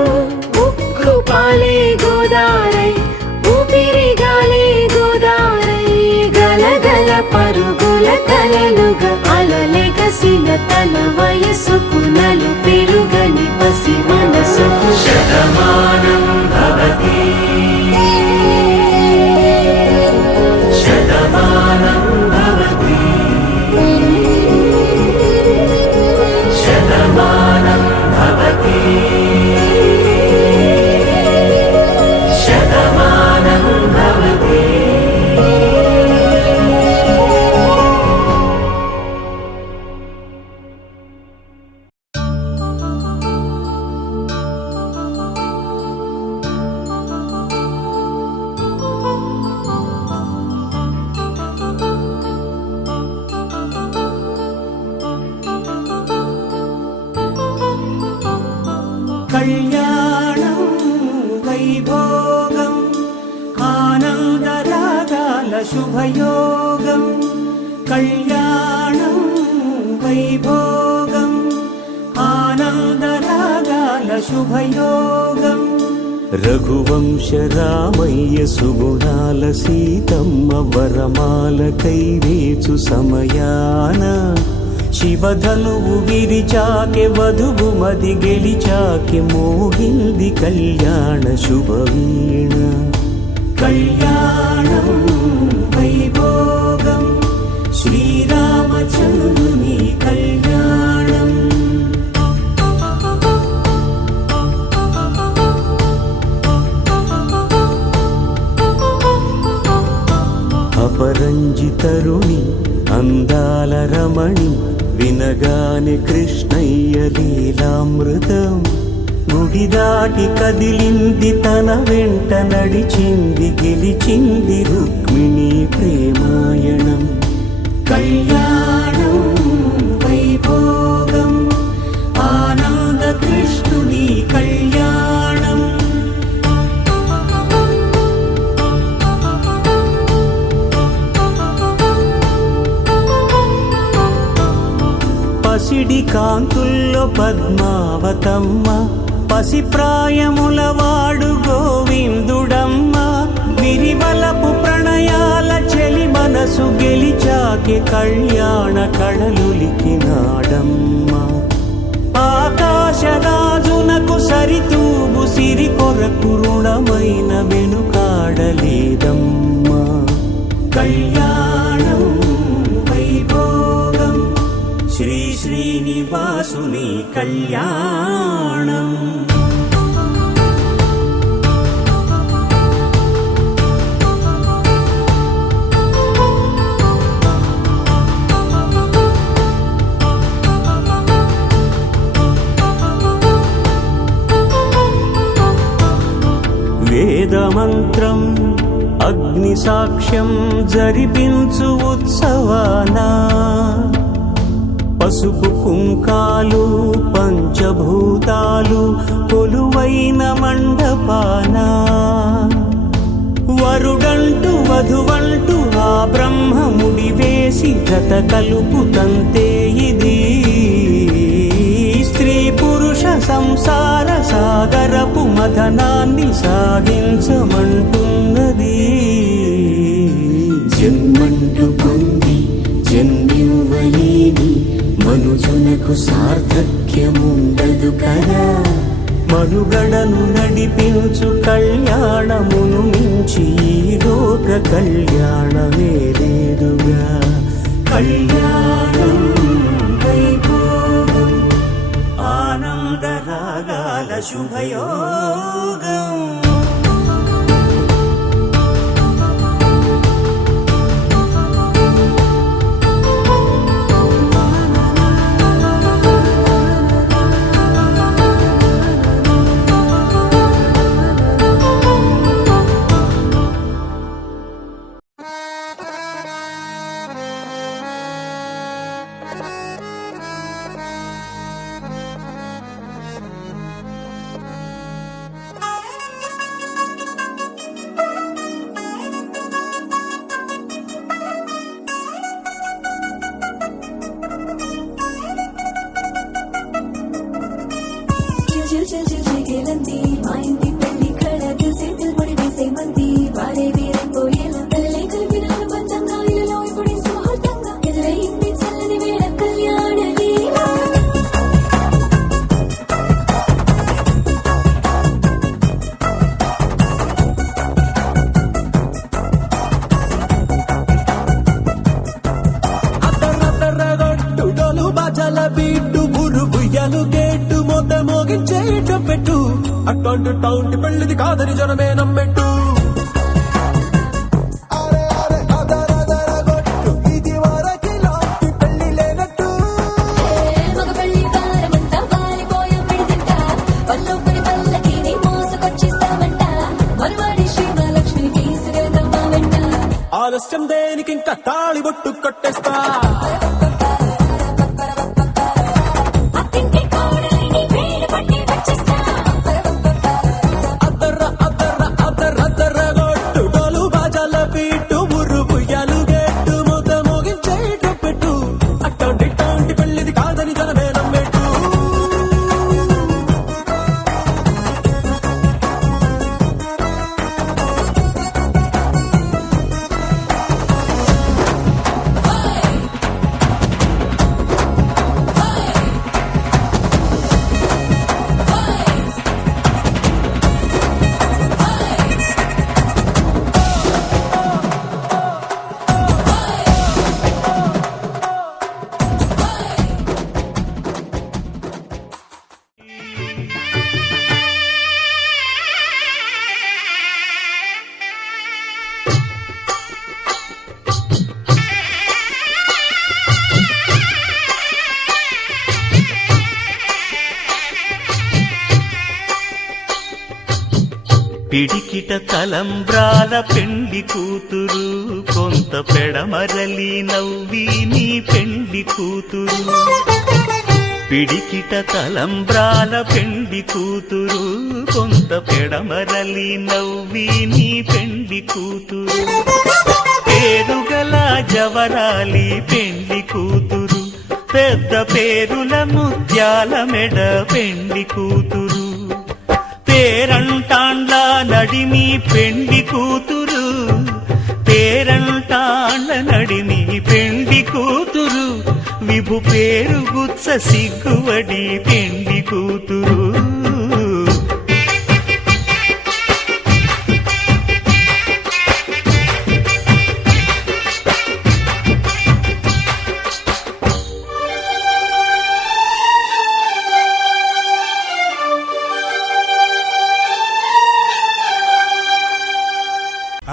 ఉక్కు పాలే గోదారై ఊపిరి గాలే గోదారై గలగల పరుగుల కలలుగా అలలెగసిన తన వయసుకు నలు పెరుగని పసి మనసుకు శతమానం భవతి శతమానం భవతి శతమానం భవతి శతమానం భవతి కళ్యాణం వైభోగం ఆనందరాగాల శుభయోగం కళ్యాణం వైభోగం ఆనందరాగాల శుభయోగం రఘువంశ రామయ్య సుగుణాల సీతమ్మ వరమాల కైవేచు సమయాన శివధనువు విరిచాకె వధువు మది గెలిచాకె మోగింది కళ్యాణ శుభవీణ కళ్యాణం వైభోగం శ్రీరామచంద్రుని కళ్యాణం అపరంజి తరుణి అందాల రమణి వినగానే కృష్ణయ్య లీలామృతం గుడి దాటి కదిలింది తన వెంట నడిచింది గెలిచింది రుక్మిణి ప్రేమాయణం కళ్యాణం వైభోగం ఆనంద కృష్ణుని కళ్యాణం పసిడి కాంతుల్లో పద్మావతమ్మ పసిప్రాయముల వాడు గోవిందుడమ్మ విరివలపు ప్రణయాల చెలి మనసు గెలిచాకే కళ్యాణ కళలులికినాడమ్మ ఆకాశరాజునకు సరితూగు సిరి కొరకు రుణమైన వెనుకాడలేదమ్మా కళ్యాణం వైభోగం శ్రీ శ్రీనివాసుని కళ్యాణం వేదమంత్రం అగ్ని సాక్ష్యం జరిపించు ఉత్సవానా పసుపు కుంకాలు పంచభూతాలు కొలువైన మండపాన వరుడంటూ వధువంటూ ఆ బ్రహ్మముడి వేసి జత కలుపుతంతే ఇది స్త్రీ పురుష సంసార సాగరపు మథనాన్ని సాగించమంటున్నది. జన్మంటూ పొంది జన్మివ్వలేని మనుజునకు సార్థక్యముండదు కదా. మనుగడను నడిపించు కళ్యాణమును మించి ఈ లోక కళ్యాణమే లేదుగా. కళ్యాణం వైభోగం ఆనందరాగాల శుభయోగం. అట్లాంటి టౌంటి పెళ్లిది కాదని జనమే నమ్మెట్టు. ఆలస్యం దేనికి ఇంకా తాళి బొట్టు కట్టేస్తా. పిడికిట తలంబ్రాల పెండి కూతురు కొంత పెడమరలి నవ్వి నీ పెండి కూతురు. పిడికిట తలంబ్రాల పెండి కూతురు కొంత పెడమరలి నవ్వి నీ పెండి కూతురు. పేరుగల జవరాలి పెండి కూతురు పెద్ద పేరుల ముత్యాల మెడ పెండి కూతురు. పేరంటాండ్ల నడిమి పెండి కూతురు పేరంటాండ్ల నడిమి పెండి కూతురు. విభు పేరు గుత్స సిగ్గువడి పెండి కూతురు.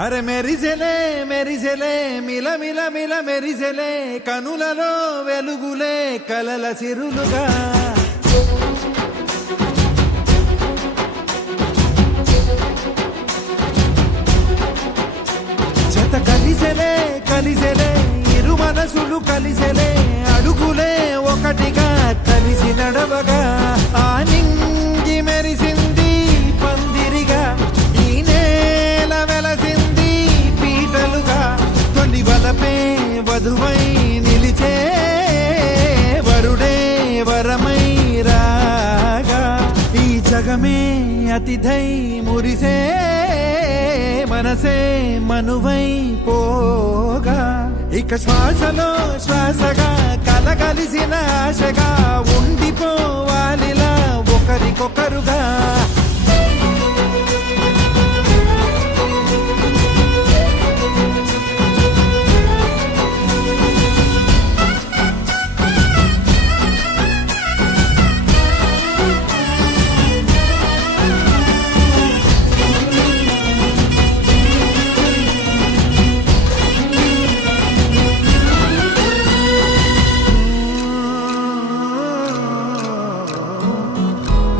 అరే మెరిసెలే మెరిసెలే మిల మిల మిల మెరిసెలే కనులలో వెలుగులే కలల సిరులుగా. జత కలిసెలే కలిసెలే ఇరు మనసులు కలిసెలే అడుగులే ఒక ఒకటిగా కలిసి నడవగా ఆ నింగి మెరిసింది పందిరిగా ఈ నేల వెలసింది పీటలుగా తొలి వలపే వధువై నిలిచే వరుడే వరమై రాగా ఈ జగమే అతిథై మురిసే మనసే మనువై పోగా ఇక శ్వాసలో శ్వాసగా కలగలిసిన ఆశగా ఉండిపోవాలిలా ఒకరికొకరుగా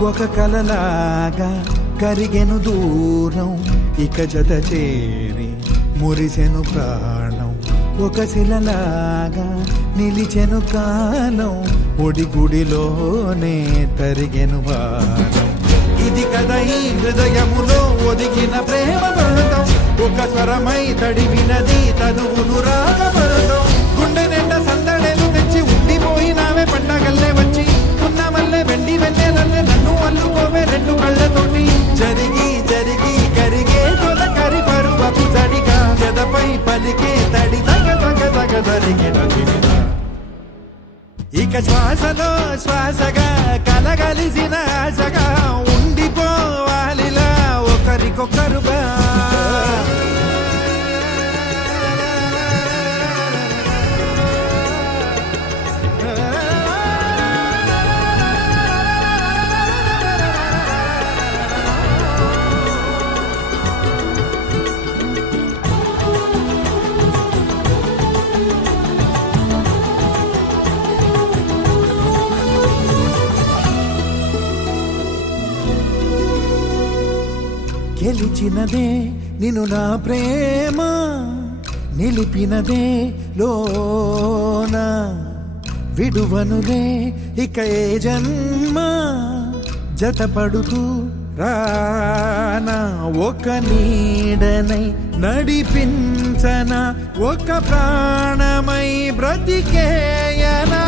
ఒక కలలాగా కరిగెను దూరం ఇక జత చేరి మురిసెను ప్రాణం ఒక శిలలాగా నిలిచెను కాలం ఒడిగుడిలోనే తరిగెను బాణం ఇది కదా ఈ హృదయములో ఒదిగిన ప్రేమ బంధం ఒక స్వరమై తడివినది తనువును రాగబంధం గుండె నిండా సందడెలు తెచ్చి ఉండిపోయినావే పండగల్లే వచ్చి ఉన్నమల్లే వెండి వెన్నెలల్లే నన్ను అల్లుకోవే రెండు కళ్ళతోటి జరిగి జరిగి కరిగే తొలకరి పరువపు జడిగా జదపై పలికే తడి తగ తగ తగ జరిగిన తిరిగా ఇక శ్వాసలో శ్వాసగా కలగలిసిన ఆశగా ఉండిపోవాలిలా ఒకరికొకరుగా గెలిచినదే నిన్ను నా ప్రేమ నిలిపినదే లోన విడువనులే ఇక ఏ జన్మ జతపడుతూ రానా ఒక నీడనై నడిపించన ఒక ప్రాణమై బ్రతికేయనా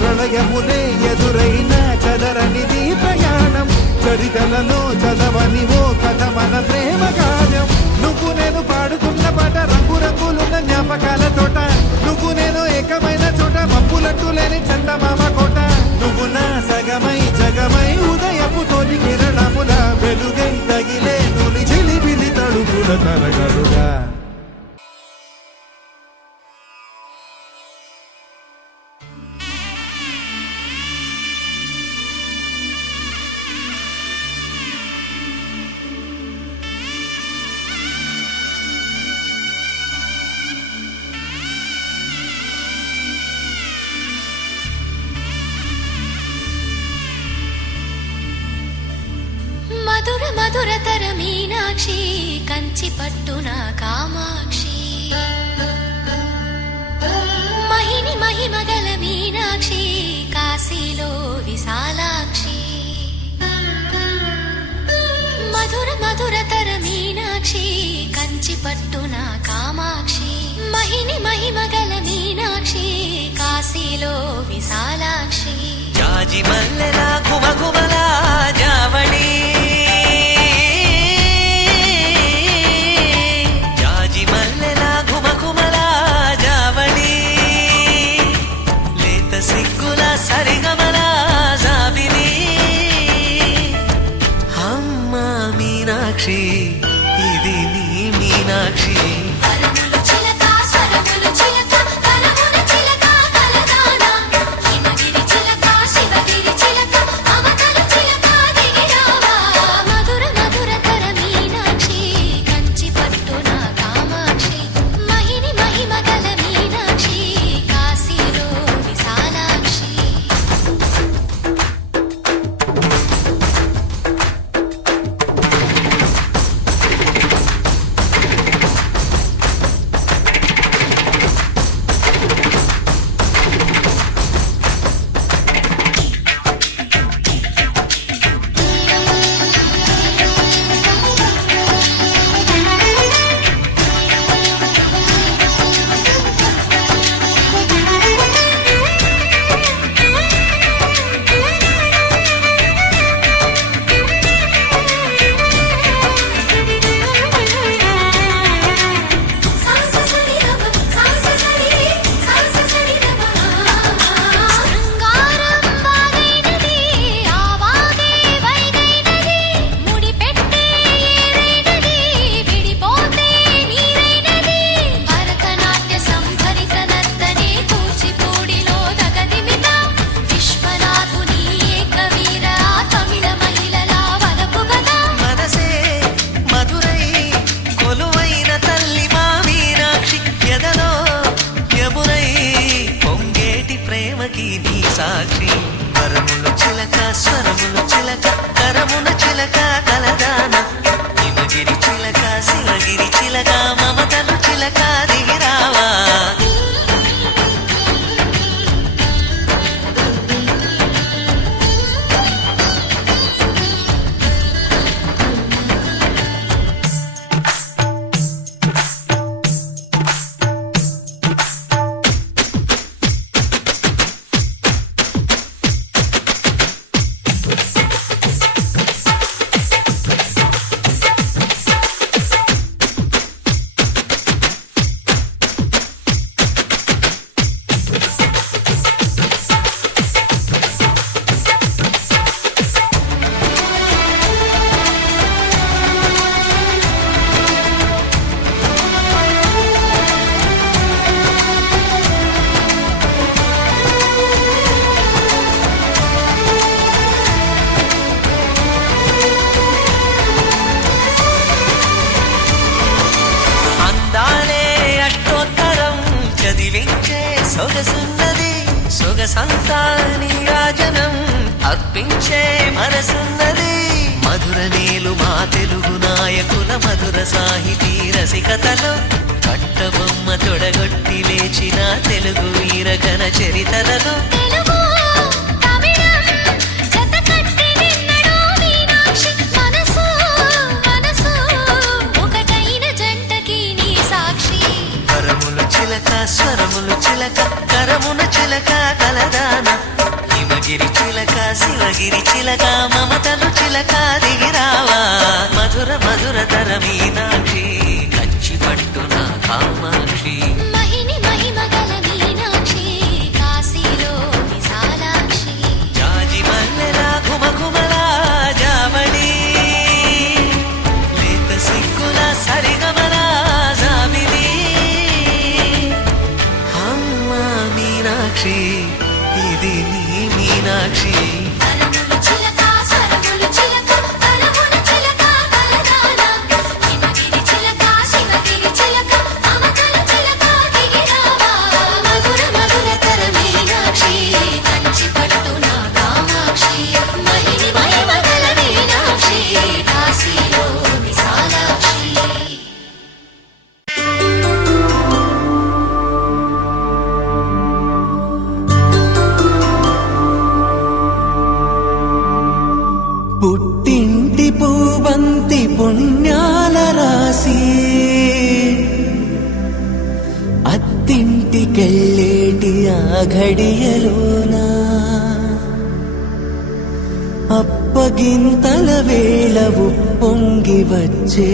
ప్రళయములే ఎదురైన చదరనిది ప్రయాణం చరితలలో చదవని ఓ కథ మన ప్రేమ కావ్యం నువ్వు నేను పాడుతున్న పాట రంగు రంగులున్న జ్ఞాపకాల తోట నువ్వు నేను ఏకమైన చోట మబ్బులట్టు లేని చందమామ కోట నువ్వు నా సగమై జగమై ఉదయపు తోలి కిరణముల వెలుగై తగిలే నులి చిలిబిలి తడుగుల తరగలుగా మధుర మధురతర మీనాక్షి కంచి పట్టున కామాక్షి మహిని మహిమగల మీనాక్షి కాశీలో విశాలాక్షి మధుర మధురతర మీనాక్షి కంచి పట్టున కామాక్షి మహిని మహిమగల మీనాక్షి కాశీలో విశాలాక్షి జాజి మల్లెలా కుమకుమలా జావళి జాజి మల్లెలా కుమకుమలా జావళి లేత సిగ్గుల సరిగమల జాబిలి అమ్మ మీనాక్షి ఇది నీ మీనాక్షి చిలక కలదానా హిమగిరి చిలక శివగిరి చిలక అవతల చిలక స్వరములు చిలక కరమున చిలక కలదాన హిమగిరి చిలక శివగిరి చిలక మమతలు చిలక దిగిరావా సొగసున్నది సొగసంతా నీరాజనం అర్పించే మనసున్నది మధుర నేలు మా తెలుగు నాయకుల మధుర సాహితీ రసికతలో కట్టబొమ్మ తొడగొట్టి లేచిన తెలుగు వీరగణ చరితలలో చిలక స్వరములు చిలక కరమున చిలక కలదాన హిమగిరి చిలక శివగిరి చిలక మమతలు చిలక దిగిరావా మధుర మధుర తర మీనాక్షి కంచి పట్టున కామాక్షి మహిని మహిమగల మీనాక్షి కాశీలో విశాలాక్షి జాజి మల్లెలా ఘుమఘుమలా జావళి లేత సిగ్గుల సరిగమలా జాబిలి మీనాక్షి ఇది నీ మీనాక్షి పుట్టింటి పూవంతి పుణ్యాల రాసి అత్తింటికెళ్ళేటి ఆ ఘడియలోనా అప్పగింతల వేళ ఉప్పొంగి వచ్చే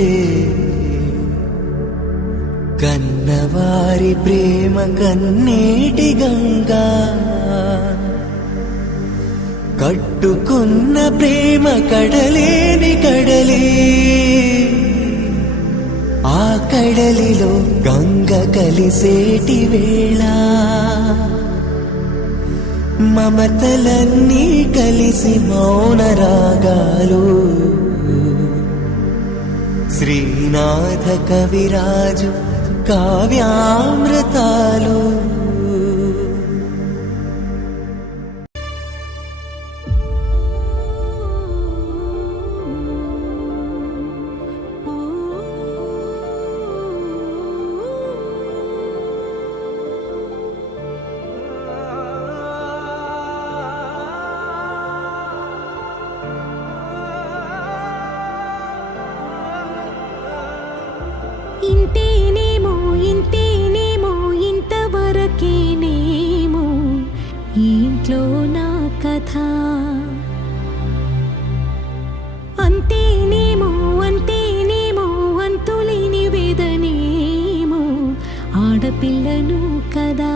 కన్నవారి ప్రేమ కన్నీటి గంగా కట్టుకున్న ప్రేమ కడలేని కడలే ఆ కడలిలో గంగ కలిసేటి వేళ మమతలన్నీ కలిసి మౌన రాగాలు శ్రీనాథ కవిరాజు కావ్యామృతాలు ఇంతేనేమో ఇంతేనేమో ఇంతవరకేనేమో ఇంట్లో నా కథ అంతేనేమో అంతేనేమో అంతులేని వేదనేమో ఆడపిల్లను కదా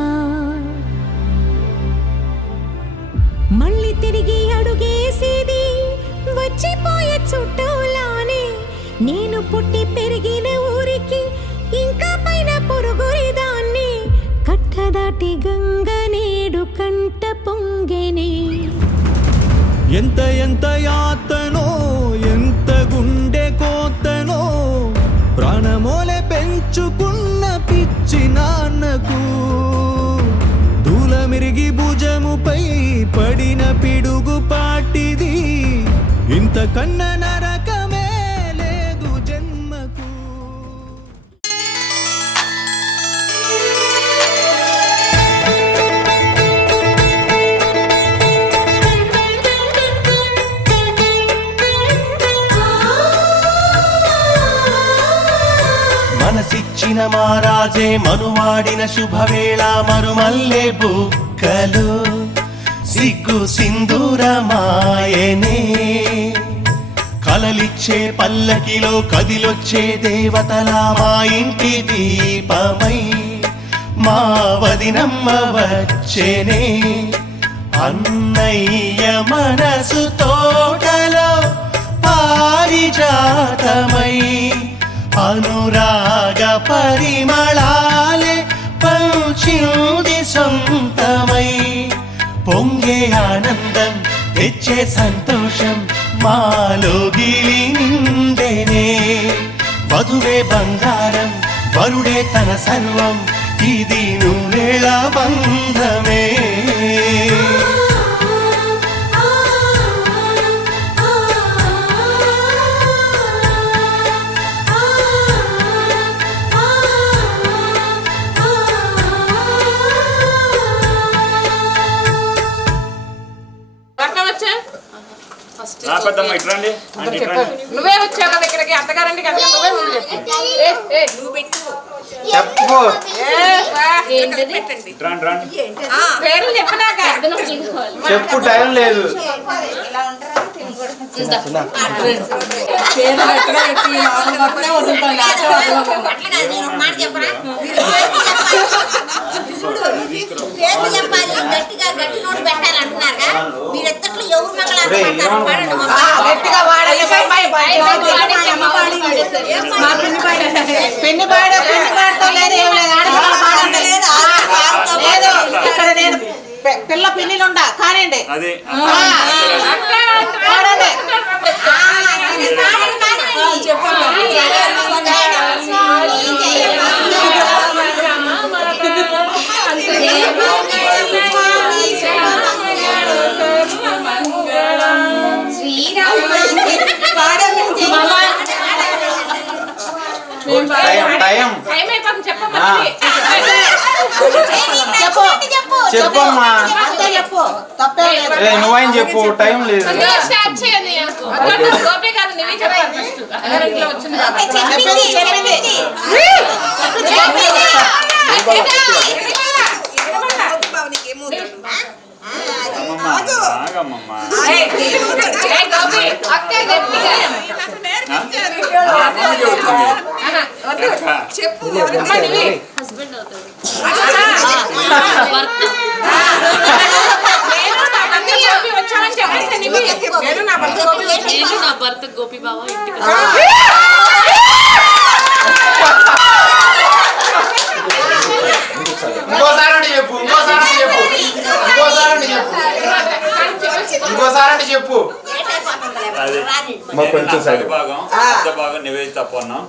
మళ్ళీ తిరిగి అడుగేసేది వచ్చిపోయే చుట్టూలానే నేను పుట్టి పెరిగిన ఊరికి ఇంకా పైన పొరుగురిదాన్ని కట్టదాటి గంగ నేడు కంట పొంగెనే ఎంత ఎంత యాతనో ఎంత గుండె కోతనో ప్రాణమోలే పెంచుకున్న పిచ్చి నాన్నకు దూల మిరిగి భుజముపై పడిన పిడుగు పాట కన్న నరకమే లేదు జన్మకు. మనసిచ్చిన మారాజే మనువాడిన శుభవేళ మరుమల్లె బుక్కలు సిగ్గు సింధూరమాయనే కలలిచ్చే పల్లకిలో కదిలొచ్చే దేవతలా మా ఇంటి దీపమై మా వదినమ్మ వచ్చేనే అన్నయ్య మనసు తోటలో పారిజాతమై అనురాగ పరిమళాలే పంచింది సొంతమై పొంగే ఆనందం తెచ్చే సంతోషం మాలో గిలి నిండేనే వధువే బంగారం వరుడే తన సర్వం ఇది నూరేళ బంధమే నువ్వే వచ్చావు కదా ఇక్కడికి అత్తగారండి కదా నువ్వే ముందు పేర్లు చెప్పినాక చెప్పు టైం లేదు గట్టిగా గట్టి నోటు పెట్టాలంటున్నారుగా మీరు ఎత్తట్లు ఎవరు పెన్ని పాడతో లేదు ఏం లేదు ఇక్కడ నేను పిల్ల పిన్నిలు ఉండా కానివ్వండి చెప్పమ్మా నువ్వేం చెప్పు టైం లేదు చెప్పు నా భర్త గోపి బావ ఇంటికి ఇంకోసారి చెప్పు చెప్పు కొంచెం సైడ్ భాగం నివేదిత పన్నాం